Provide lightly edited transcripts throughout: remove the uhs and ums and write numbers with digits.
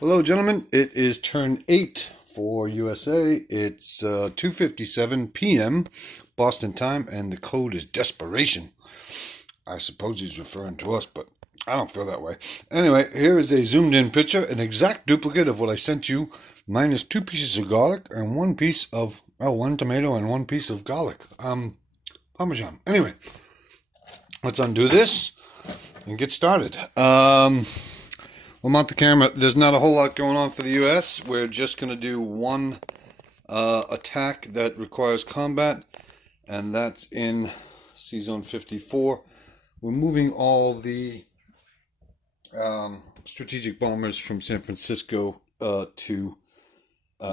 Hello, gentlemen. It is turn 8 for USA. It's 2:57 p.m. Boston time, and the code is desperation. I suppose he's referring to us, but I don't feel that way. Anyway, here is a zoomed-in picture, an exact duplicate of what I sent you, minus 2 pieces of garlic and one tomato and 1 piece of garlic. Parmesan. Anyway, let's undo this and get started. We'll mount the camera. There's not a whole lot going on for the U.S. We're just going to do one attack that requires combat, and that's in C-Zone 54. We're moving all the strategic bombers from San Francisco to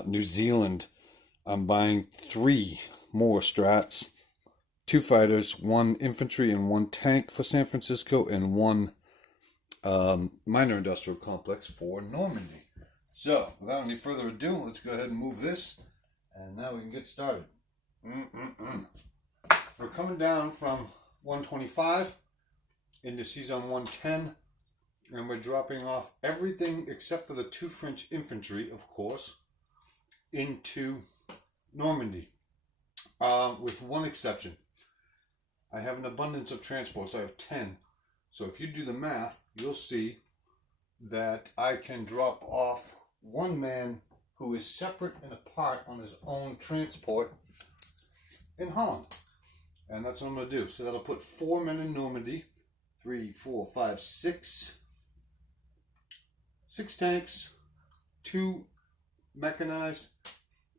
New Zealand. I'm buying 3 more strats, 2 fighters, 1 infantry, and 1 tank for San Francisco, and 1 minor industrial complex for Normandy. So, without any further ado, let's go ahead and move this, and now we can get started. We're coming down from 125 into C-Zone 110, and we're dropping off everything except for the 2 French infantry, of course, into Normandy, with one exception. I have an abundance of transports. I have 10. So if you do the math, you'll see that I can drop off 1 man who is separate and apart on his own transport in Holland. And that's what I'm going to do. So that'll put 4 men in Normandy. 3, 4, 5, 6. 6 tanks, 2 mechanized,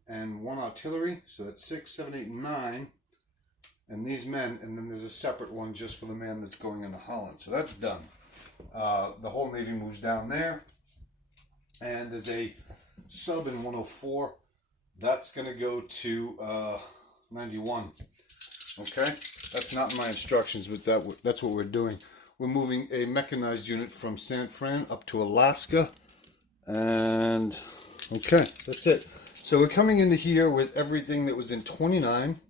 and 1 artillery. So that's 6, 7, 8, 9. And these men, and then there's a separate one just for the man that's going into Holland. So that's done. The whole Navy moves down there. And there's a sub in 104. That's going to go to 91. Okay? That's not in my instructions, but that's what we're doing. We're moving a mechanized unit from San Fran up to Alaska. And, okay, that's it. So we're coming into here with everything that was in 29.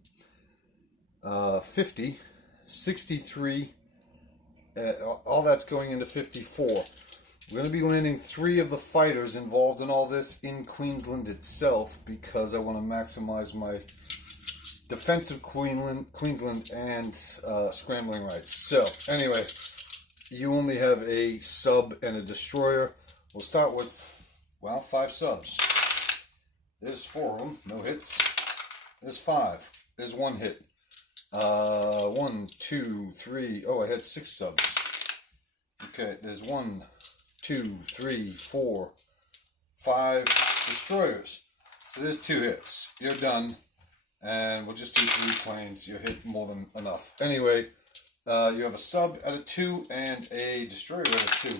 50, 63, all that's going into 54. We're going to be landing 3 of the fighters involved in all this in Queensland itself, because I want to maximize my defensive Queensland and scrambling rights. So, anyway, you only have a sub and a destroyer. We'll start with, 5 subs. There's 4 of them, no hits. There's 5. There's 1 hit. 1, 2, 3. Oh, I had 6 subs. Okay, there's 1, 2, 3, 4, 5 destroyers. So there's 2 hits. You're done. And we'll just do 3 planes. You hit more than enough. Anyway, you have a sub at a 2 and a destroyer at a 2.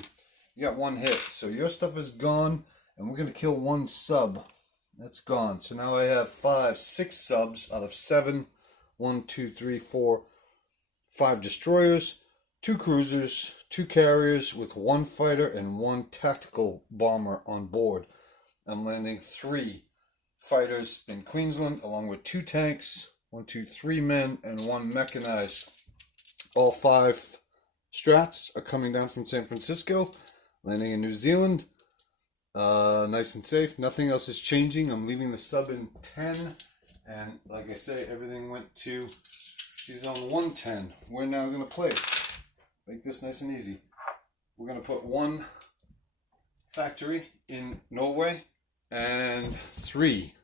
You got 1 hit. So your stuff is gone. And we're going to kill 1 sub. That's gone. So now I have 6 subs out of 7. 1, 2, 3, 4, 5 destroyers, 2 cruisers, 2 carriers with 1 fighter and 1 tactical bomber on board. I'm landing 3 fighters in Queensland along with 2 tanks, 1, 2, 3 men, and 1 mechanized. All 5 strats are coming down from San Francisco, landing in New Zealand. Nice and safe. Nothing else is changing. I'm leaving the sub in 10. And like I say, everything went to C-Zone 110. We're now going to place. Make this nice and easy. We're going to put 1 factory in Norway and 3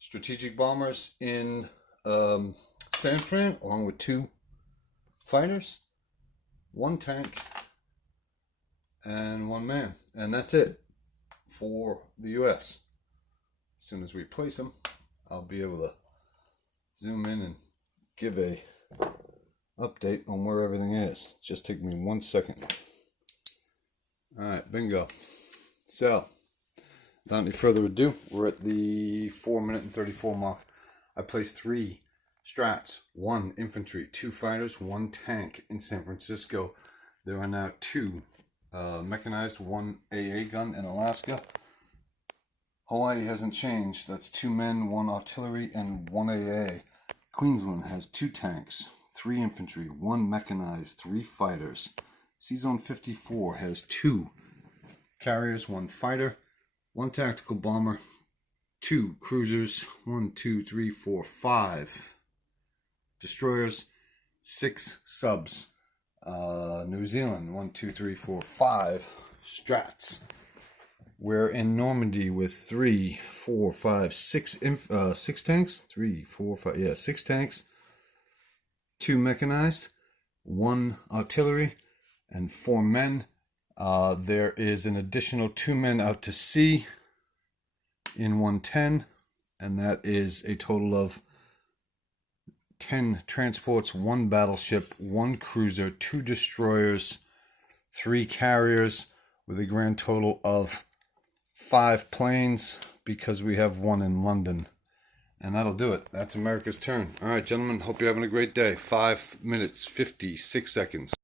strategic bombers in San Fran, along with 2 fighters, 1 tank, and 1 man. And that's it for the U.S. As soon as we place them, I'll be able to zoom in and give a update on where everything is. Just take me 1 second. Alright, bingo. So, without any further ado, we're at the 4-minute and 34 mark. I placed 3 strats, 1 infantry, 2 fighters, 1 tank in San Francisco. There are now 2 mechanized, 1 AA gun in Alaska. Hawaii hasn't changed. That's 2 men, 1 artillery, and 1 AA. Queensland has 2 tanks, 3 infantry, 1 mechanized, 3 fighters. C-Zone 54 has 2 carriers, 1 fighter, 1 tactical bomber, 2 cruisers, 1, 2, 3, 4, 5 destroyers, 6 subs. New Zealand, 1, 2, 3, 4, 5 strats. We're in Normandy with 3, 4, 5, 6 tanks. 3, 4, 5, yeah, 6 tanks, 2 mechanized, 1 artillery, and 4 men. There is an additional 2 men out to sea in 110, and that is a total of 10 transports, 1 battleship, 1 cruiser, 2 destroyers, 3 carriers, with a grand total of 5 planes, because we have 1 in London. And that'll do it. That's America's turn. All right, gentlemen, hope you're having a great day. 5 minutes, 56 seconds.